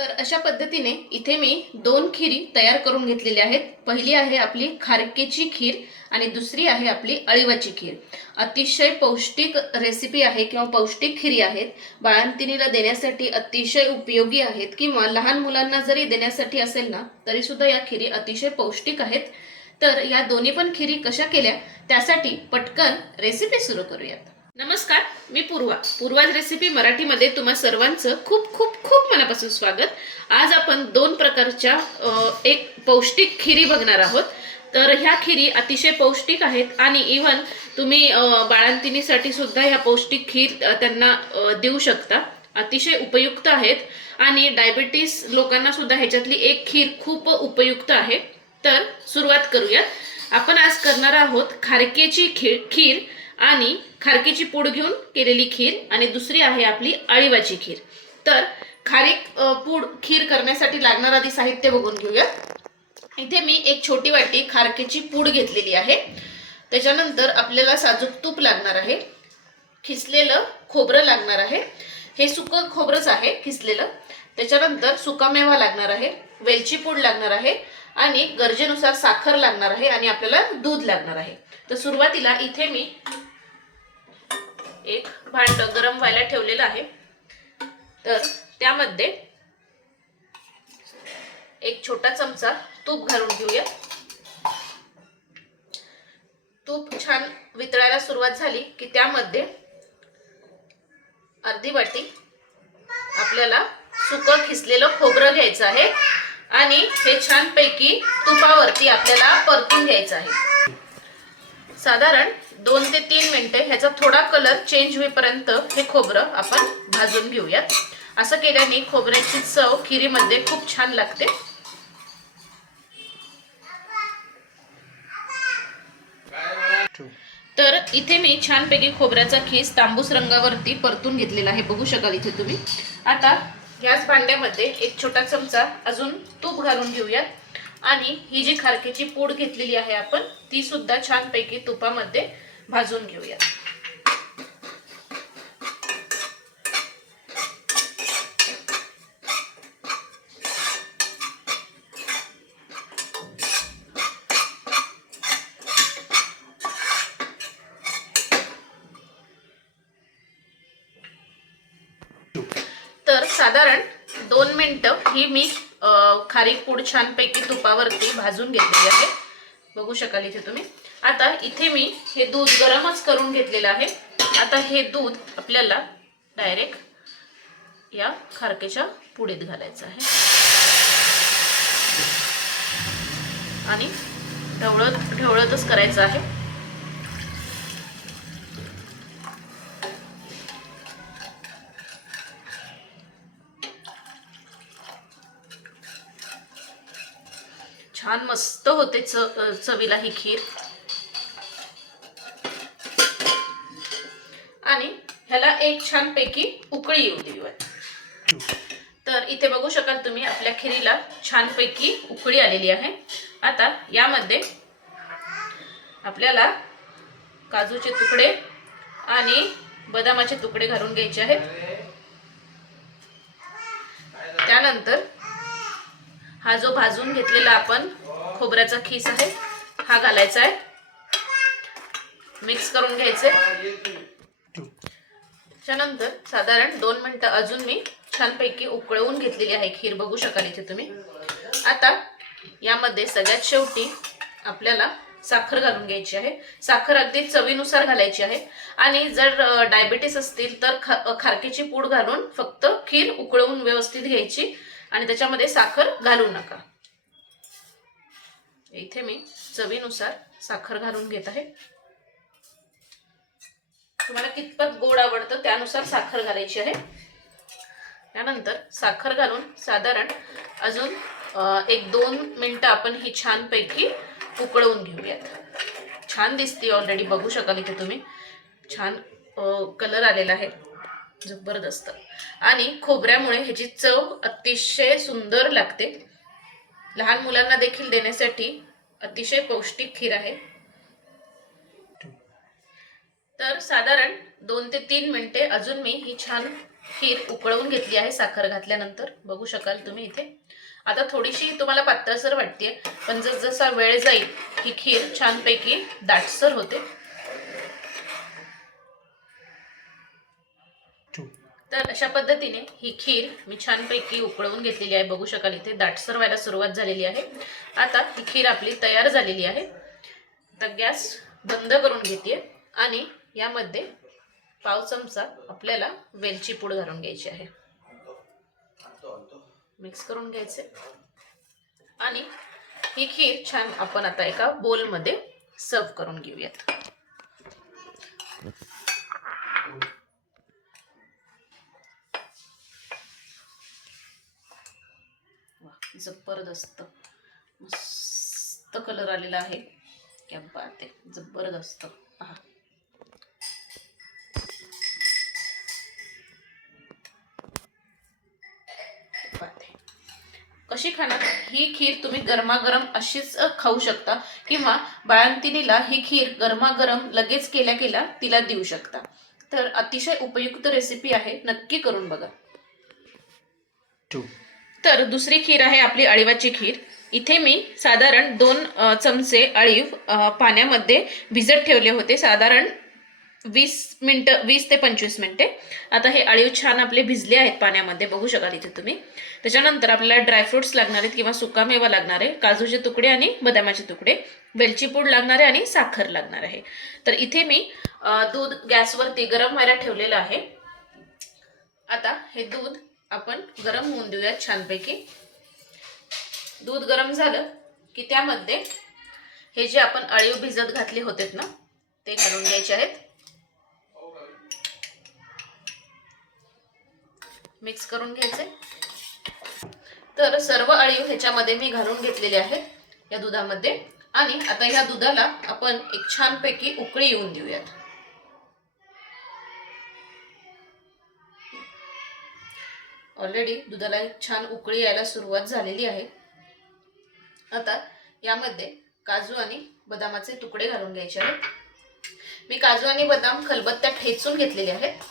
तर अशा पद्धतीने इथे मी दोन खिरी तयार करून घेतलेल्या आहेत. पहिली आहे आपली खारकेची खीर आणि दुसरी आहे आपली अळीवाची खीर. अतिशय पौष्टिक रेसिपी आहे किंवा पौष्टिक खिरी आहेत. बाळंतिणीला देण्यासाठी अतिशय उपयोगी आहेत किंवा लहान मुलांना जरी देण्यासाठी असेल ना तरी सुद्धा या खिरी अतिशय पौष्टिक आहेत. तर या दोन्ही पण खिरी कशा केल्या? त्यासाठी पटकन रेसिपी सुरू करूयात. नमस्कार मी पूर्वा. पूर्वाज रेसिपी मराठीमध्ये तुम्हा सर्वांचं खूप खूप खूप मनापासून स्वागत. आज आपण दोन प्रकारच्या एक पौष्टिक खिरी बघणार आहोत. तर ह्या खिरी अतिशय पौष्टिक आहेत आणि इव्हन तुम्ही अ, बाळंतिणीसाठी सुद्धा ह्या पौष्टिक खीर त्यांना देऊ शकता. अतिशय उपयुक्त आहेत आणि डायबिटीस लोकांना सुद्धा ह्याच्यातली एक खीर खूप उपयुक्त आहे. तर सुरुवात करूयात. आपण आज करणार आहोत खारकेची खीर खीर. आणि खारकीची पूड घेऊन केलेली खीर आणि दुसरी आहे आपली अळीवाची खीर. तर खारीक पूड खीर करण्यासाठी लागणार आधी साहित्य बघून घेऊया इथे मी एक छोटी वाटी खारकीची पूड घेतलेली आहे. त्याच्यानंतर आपल्याला साजूक तूप लागणार आहे. खिसलेलं खोबरं लागणार आहे. हे सुकं खोबरंच आहे खिसलेलं. त्याच्यानंतर सुकामेवा लागणार आहे वेलची पूड लागणार आहे आणि गरजेनुसार साखर लागणार आहे आणि आपल्याला दूध लागणार आहे. तर सुरुवातीला इथे मी एक भांड गरम व्हायला ठेवलेलं आहे. तर त्यामध्ये एक छोटा चमचा तूप घालून घेऊया. तूप छान वितळायला सुरुवात झाली की त्यामध्ये अर्धी वाटी आपल्याला सुकं खिसलेलं खोबरं घ्यायचं आहे आणि हे छानपैकी तुपावरती आपल्याला परतून घ्यायचं आहे. साधारण दोन ते तीन मिनिटे ह्याचा थोडा कलर चेंज होईपर्यंत हे खोबरं आपण भाजून घेऊयात. असं केल्याने खोबऱ्याची चव खिरीमध्ये खूप छान लागते. तर इथे मी छानपैकी खोबऱ्याचा खीस तांबूस रंगावरती परतून घेतलेला आहे. बघू शकाल इथे तुम्ही. आता ह्याच भांड्यामध्ये एक छोटा चमचा अजून तूप घालून घेऊयात. आणि ही जी खारकीची पूड घेतलेली आहे आपण ती सुद्धा छानपैकी तुपामध्ये भाजून घेऊयात तर साधारण दोन मिनटं ही मी खारीक पूड छानपैकी तुपावरती भाजून घेतली आहे. बघू शकाल इथे तुम्ही. आता इथे मी हे दूध गरमच करून घेतलेलं आहे. आता हे दूध आपल्याला डायरेक्ट या खारकेच्या पुडीत घालायचं आहे. आणि ढवळत ढवळतच करायचं आहे. छान मस्त होते च चवीला ही खीर. आणि ह्याला एक छान पैकी उकळी येऊ देऊयात. तर इथे बघू शकाल तुम्ही आपल्या खिरीला छानपैकी उकळी आलेली आहे. आता यामध्ये आपल्याला काजूचे तुकडे आणि बदामाचे तुकडे घालून घ्यायचे आहेत. त्यानंतर हा जो भाजून घेतलेला आपण खोबऱ्याचा खीस आहे हा घालायचा आहे. मिक्स करून घ्यायचे. त्यानंतर साधारण दोन मिनटं अजून मी छानपैकी उकळवून घेतलेली आहे खीर. बघू शकाल इथे तुम्ही. आता यामध्ये सगळ्यात शेवटी आपल्याला साखर घालून घ्यायची आहे. साखर अगदी चवीनुसार घालायची आहे. आणि जर डायबिटीस असतील तर खा खारकीची पूड घालून फक्त खीर उकळवून व्यवस्थित घ्यायची. आणि त्याच्यामध्ये साखर घालू नका. इथे मी चवीनुसार साखर घालून घेत आहे. तुम्हाला कितपत गोड आवडतं त्यानुसार साखर घालायची आहे. त्यानंतर साखर घालून साधारण अजून एक दोन मिनटं आपण ही छानपैकी उकळवून घेऊयात. छान दिसते ऑलरेडी बघू शकाल इथे तुम्ही. छान कलर आलेला आहे. जबरदस्त. आणि खोबऱ्यामुळे ह्याची चव अतिशय सुंदर लागते. लहान मुलांना देखील देण्यासाठी अतिशय पौष्टिक खीर आहे. तर साधारण दोन ते तीन मिनिटे अजून मी ही छान खीर उकळवून घेतली आहे साखर घातल्यानंतर. बघू शकाल तुम्ही इथे. आता थोडीशी तुम्हाला पातळसर वाटते पण जसजसा वेळ जाईल ही खीर छानपैकी दाटसर होते. तर अशा पद्धतीने ही खीर मी छानपैकी उकळवून घेतलेली आहे. बघू शकाल इथे दाटसर व्हायला सुरुवात झालेली आहे. आता ही खीर आपली तयार झालेली आहे. आता गॅस बंद करून घेते आणि यामध्ये पाव चमचा आपल्याला वेलची पूड घालून घ्यायची आहे. मिक्स करून घ्यायचे. आणि ही खीर छान आपण आता एका बोलमध्ये सर्व करून घेऊयात. जबरदस्त मस्त कलर आलेला आहे. क्या बात आहे. जबरदस्त पहा. कशी खाणार? ही खीर तुम्ही गरमागरम अशीच खाऊ शकता किंवा बाळंतिनीला ही खीर गरमागरम लगेच केल्या केल्या तिला देऊ शकता. तर अतिशय उपयुक्त रेसिपी आहे. नक्की करून बघा. टू तर दुसरी खीर आहे आपली अळीवाची खीर. इथे मी साधारण दोन चमचे अळीव पाण्यामध्ये भिजत ठेवले होते. साधारण वीस मिनटं वीस ते पंचवीस मिनटे. आता हे अळीव छान आपले भिजले आहेत पाण्यामध्ये. बघू शकाल इथे तुम्ही. त्याच्यानंतर आपल्याला ड्रायफ्रुट्स लागणार आहेत किंवा सुकामेवा लागणार आहे काजूचे तुकडे आणि बदामाचे तुकडे वेलची पूड लागणार आहे आणि साखर लागणार आहे. तर इथे मी दूध गॅसवरती गरम व्हायला ठेवलेलं आहे. आता हे दूध आपण गरम होऊन देऊयात छानपैकी. दूध गरम झालं की त्यामध्ये हे जे आपण अळीव भिजत घातले होते ना ते घालून घ्यायचे आहेत. मिक्स करून घ्यायचे. तर सर्व अळीव ह्याच्यामध्ये मी घालून घेतलेले आहेत या दुधामध्ये. आणि आता ह्या दुधाला आपण एक छानपैकी उकळी येऊन देऊयात. ऑलरेडी दुधाला एक छान उकळी यायला सुरुवात झालेली आहे. आता यामध्ये काजू आणि बदामाचे तुकडे घालून घ्यायचे आहेत. मी काजू आणि बदाम खलबत्त्या ठेचून घेतलेले आहेत.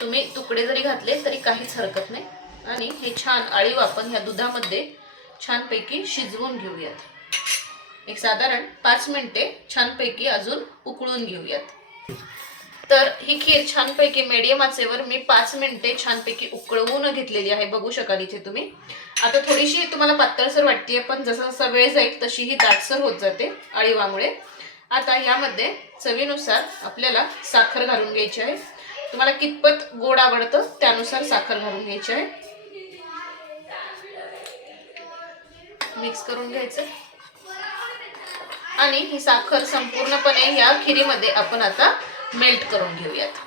तुम्ही तुकडे जरी घातले तरी काहीच हरकत नाही. आणि हे छान आळीव आपण ह्या दुधामध्ये छानपैकी शिजवून घेऊयात. एक साधारण पाच मिनिटे छानपैकी अजून उकळून घेऊयात. तर ही खीर छानपैकी मीडियम आचेवर मी पाच मिनिटे छानपैकी उकळवून घेतलेली आहे. बघू शकाल इथे तुम्ही. आता थोडीशी तुम्हाला पातळसर वाटते पण जसा जसा वेळ जाईल तशी ही दाटसर होत जाते अळीवामुळे. आता यामध्ये चवीनुसार आपल्याला साखर घालून घ्यायची आहे. तुम्हाला कितपत गोड आवडतं त्यानुसार साखर घालून घ्यायची आहे. मिक्स करून घ्यायचं. आणि ही साखर संपूर्णपणे या खिरीमध्ये आपण आता मेल्ट करून घेऊयात.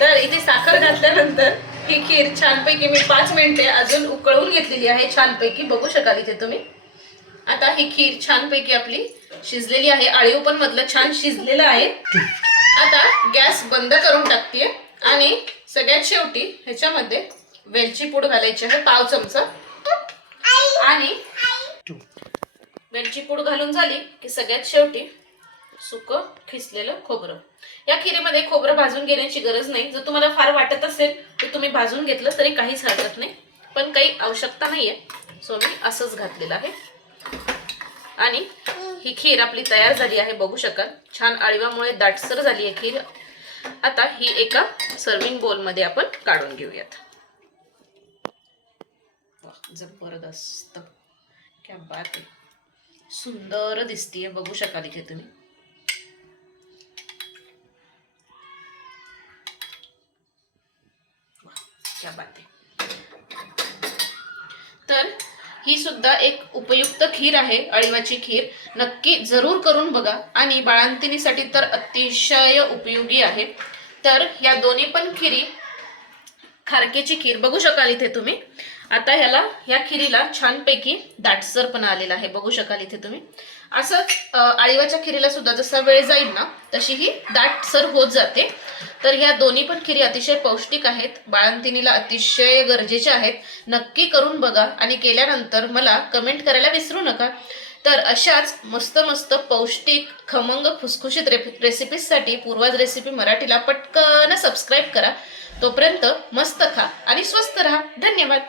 तर इथे साखर घातल्यानंतर ही खीर छानपैकी मी पाच मिनिटे अजून उकळून घेतलेली आहे. छानपैकी बघू शकाल इथे तुम्ही. आता ही खीर छानपैकी आपली शिजलेली आहे. आळीव पण मधलं छान शिजलेलं आहे. आता गॅस बंद करून टाकते आणि सगळ्यात शेवटी ह्याच्यामध्ये वेलची पूड घालायची आहे पाव चमचा. आणि वेलची पूड घालून झाली की सगळ्यात शेवटी सुक खिसलेलं खोबरं. या खिरीमध्ये खोबरं भाजून घेण्याची गरज नाही. जर तुम्हाला फार वाटत असेल तर तुम्ही भाजून घेतलं तरी काहीच हरकत नाही. पण काही आवश्यकता नाहीये. सो मी असंच घातलेलं आहे. आणि ही खीर आपली तयार झाली आहे बघू शकाल. छान आळीवामुळे दाटसर झाली आहे खीर. आता ही एका सर्विंग बोलमध्ये आपण काढून घेऊयात. जबरदस्त. क्या बात आहे. सुंदर दिसतीये. बघू शकाल इथे तुम्ही. तर ही सुद्धा एक उपयुक्त खीर आहे अळीवाची खीर. नक्की जरूर करून बघा. आणि बाळांतिनीसाठी तर अतिशय उपयोगी आहे. तर या दोन्ही पण खिरी खारकेची खीर. बघू शकाल इथे तुम्ही. आता ह्याला ह्या खिरीला छानपैकी दाटसरपणा आलेला आहे. बघू शकाल इथे तुम्ही. असंच आळीवाच्या खिरीला सुद्धा जसा वेळ जाईल ना तशी ही दाटसर होत जाते. तर ह्या दोन्ही पण खिरी अतिशय पौष्टिक आहेत. बाळंतिनीला अतिशय गरजेच्या आहेत. नक्की करून बघा आणि केल्यानंतर मला कमेंट करायला विसरू नका. तर अशाच मस्त मस्त पौष्टिक खमंग फुसखुशीत रे रेसिपीजसाठी पूर्वाज रेसिपी मराठीला पटकन सबस्क्राईब करा. तोपर्यंत मस्त खा आणि स्वस्त राहा. धन्यवाद.